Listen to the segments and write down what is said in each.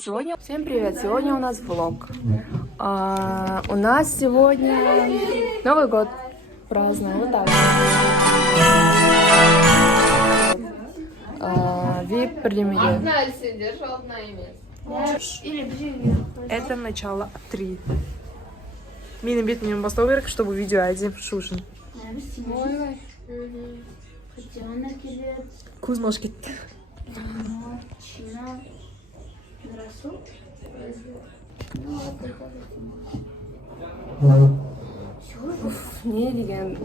Сегодня... Всем привет! Сегодня у нас влог. У нас сегодня Новый год. Празднуем. Вот так. VIP премьер. Это начало 3. Менің бетімнен бастау керек, чтобы видео әдеп шушын. Көзім ашып кетті. Не деген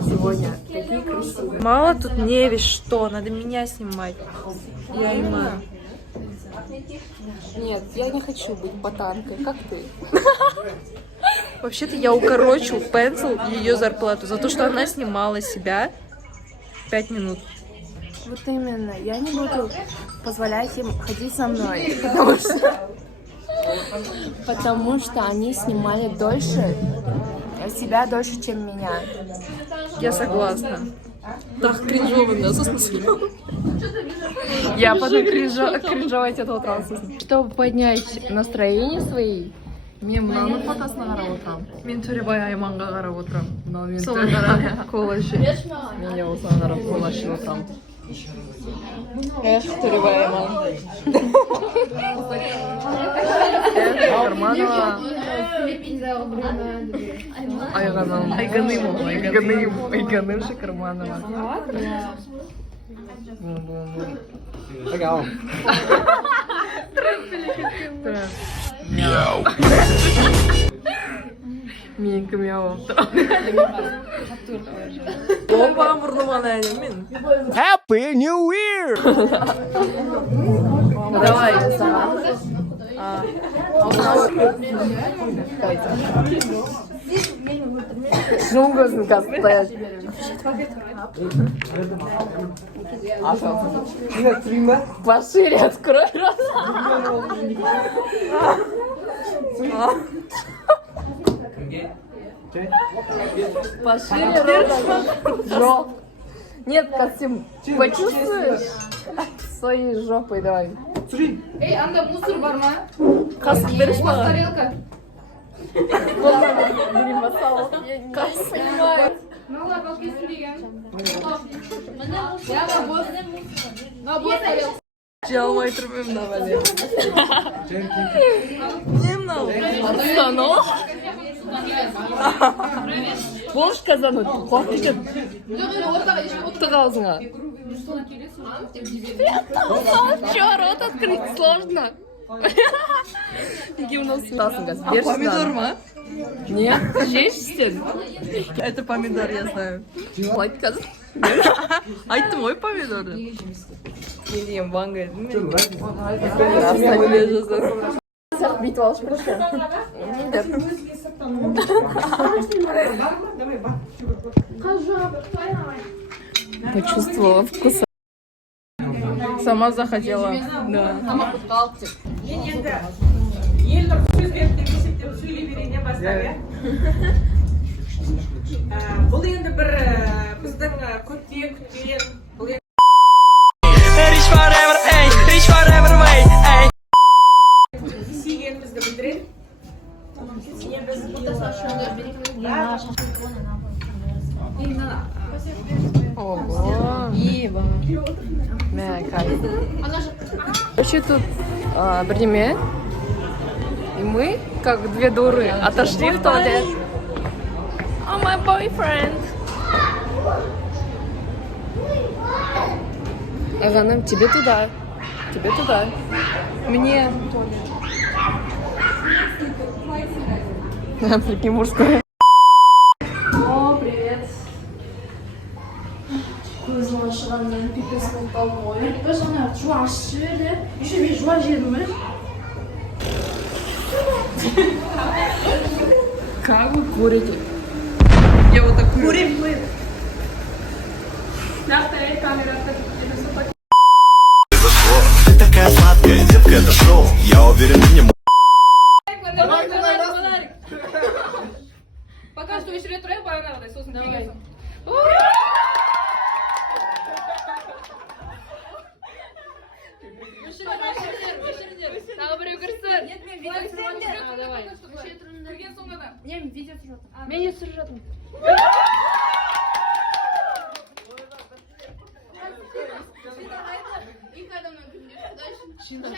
сегодня такие красивые. Мало тут не весь что, надо меня снимать. Я има. Нет, я не хочу быть ботанкой, как ты. Вообще-то я укорочу Пенсил ее зарплату за то, что она снимала себя 5 минут. Вот именно, я не буду позволять им ходить со мной, потому что они снимали себя дольше, чем меня. Я согласна. Так кринжово нас осмыслил. Я буду кринжовать этого трансуса. Чтобы поднять настроение своей, мен мынаны фотосына қарап отырамын. Мен Төребай Айманға қарап отырамын. Соған қарап қол ашып. Мен де осыған қарап қол ашып отырамын. Эх, Төребай Айман. Эх, Карманова. Айганым. Айганым Шакарманова. Мяу. Менікі мяу. Опа, мұрныман әлем мен. Happy New Year! Давай. Шум көзін қазып стоять. Пошире открой рот. Пошире рот. Жоп. Нет, Костюм, почувствуешь своей жопой, давай. Эй, анда мусор бар ма? Қасық беріш маған. Тарелка. Блин, басал. Қасық. Мала балкесін деген. Я да бос. На бос тарелка. Жей алмай тұрмын мына бәле. Не мынау? Станок? Можешь казануть? Қуат екен. Тұқ аузыңа. Чё, рот открыть сложно? Помидор ма? Нет, жейшістен. Это помидор, я знаю. Айт қазір. Айттым ғой помидорды. Не деймін, банга едім мен. Сақ бүйтіп алыш прошу. Почувствовала вкус. Сама захотела. Да. Елдің сөз беріп есептеп сөйлей берейіне бастап, бұл енді бір біздің көптен күткен бұл енді Rich forever, ey, rich forever, way, ey. сүйгенімізді білдіреді. Ого. Ива. Мякай. Вообще тут бірдеме. И мы, как две дуры, отошли в туалет. Oh, my boyfriend. Аганым, тебе туда. Тебе туда. Мне. Прикинь, мужское. О, привет. Көзім ашығаннан пипесінің талмой. Біз ана жуашы, еще мен жуа жедім. Как вы курите? Я вот так курим. Ты такая сладкая, детка, это шоу. Я уверен, ты не можешь. Пока что еще ретро, понравилось. Сосын бегай. Тағы біреу кірсін. Нет, мен видео түсіріп жатырмын. Давай. Кірген соң адам. Не, мен видео түсіріп жатырмын. Мен де түсіріп жатырмын. İlk adamdan gülüyorsun. Şimdi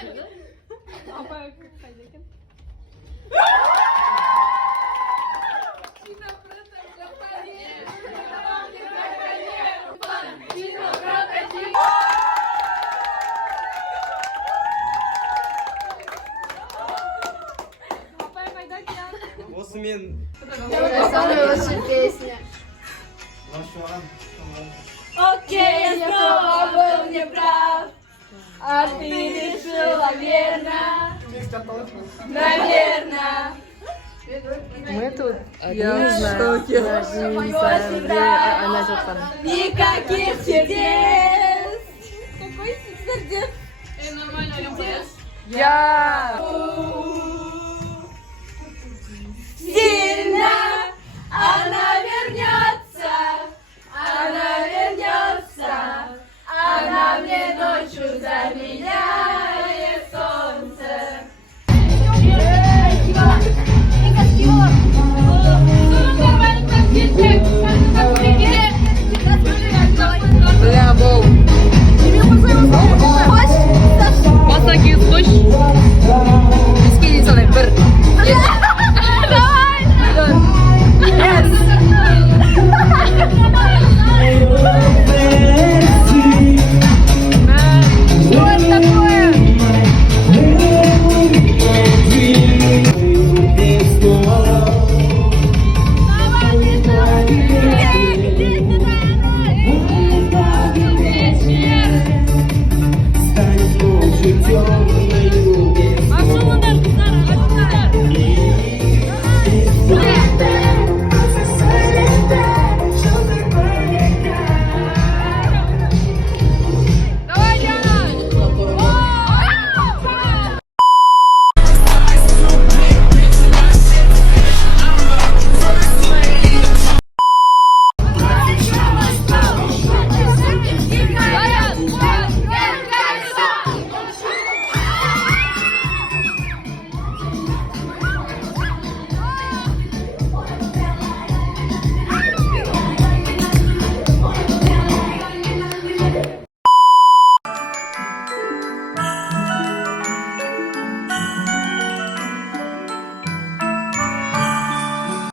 Осымен Самая лучшая песня. Окей, я снова был неправ, а ты решила верно, наверно. Мы тут одни не знаем, даже не знаем, где она живет. Никаких сердец. Какой сердец? Нормально любовь. Я! Сильно, а наверно.